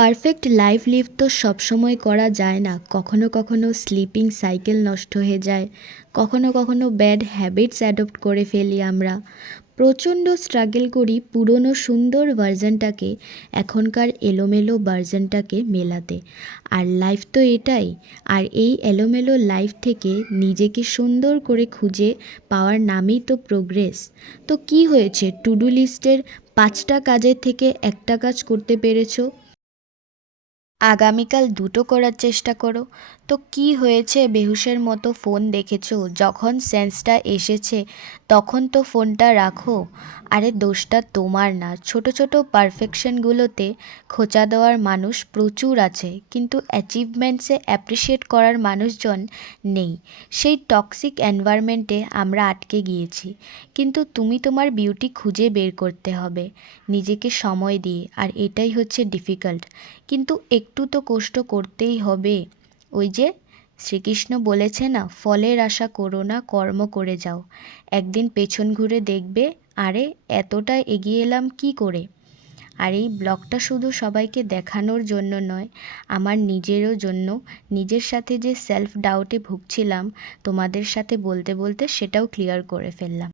Perfect life leave তো সবসময় করা যায় না। কখনো কখনো স্লিপিং সাইকেল নষ্ট হয়ে যায়, কখনো কখনো ব্যাড হ্যাবিটস অ্যাডপ্ট করে ফেলি আমরা। প্রচণ্ড স্ট্রাগল করি পুরনো সুন্দর ভার্সনটাকে এখনকার এলোমেলো ভার্সনটাকে মেলাতে। আর লাইফ তো এটাই। আর এই এলোমেলো লাইফ থেকে নিজেকে সুন্দর করে খুঁজে পাওয়ার নামই তো প্রোগ্রেস। তো কি হয়েছে, টু ডু লিস্টের 5টা কাজের থেকে একটা কাজ করতে পেরেছো? আগামীকাল দুটো করার চেষ্টা করো। তো কি হয়েছে, বেহুশের মতো ফোন দেখেছো? যখন সেন্সটা এসেছে তখন তো ফোনটা রাখো। আরে দোষটা তোমার না, ছোট ছোট পারফেকশনগুলোতে খোঁচা দেওয়ার মানুষ প্রচুর আছে, কিন্তু অ্যাচিভমেন্টসে অ্যাপ্রিসিয়েট করার মানুষজন নেই। সেই টক্সিক এনভায়রনমেন্টে আমরা আটকে গিয়েছি। কিন্তু তুমি তোমার বিউটি খুঁজে বের করতে হবে নিজেকে সময় দিয়ে, আর এটাই হচ্ছে ডিফিকাল্ট। কিন্তু একটু তো কষ্ট করতেই হবে। ওই যে শ্রীকৃষ্ণ বলেছে না, ফলের আশা করো না, কর্ম করে যাও। একদিন পেছন ঘুরে দেখবে, আরে এতটা এগিয়ে এলাম কি করে। আর এই ব্লগটা শুধু সবাইকে দেখানোর জন্য নয়, আমার নিজেরও জন্য। নিজের সাথে যে সেলফ ডাউটে ভুগছিলাম, তোমাদের সাথে বলতে বলতে সেটাও ক্লিয়ার করে ফেললাম।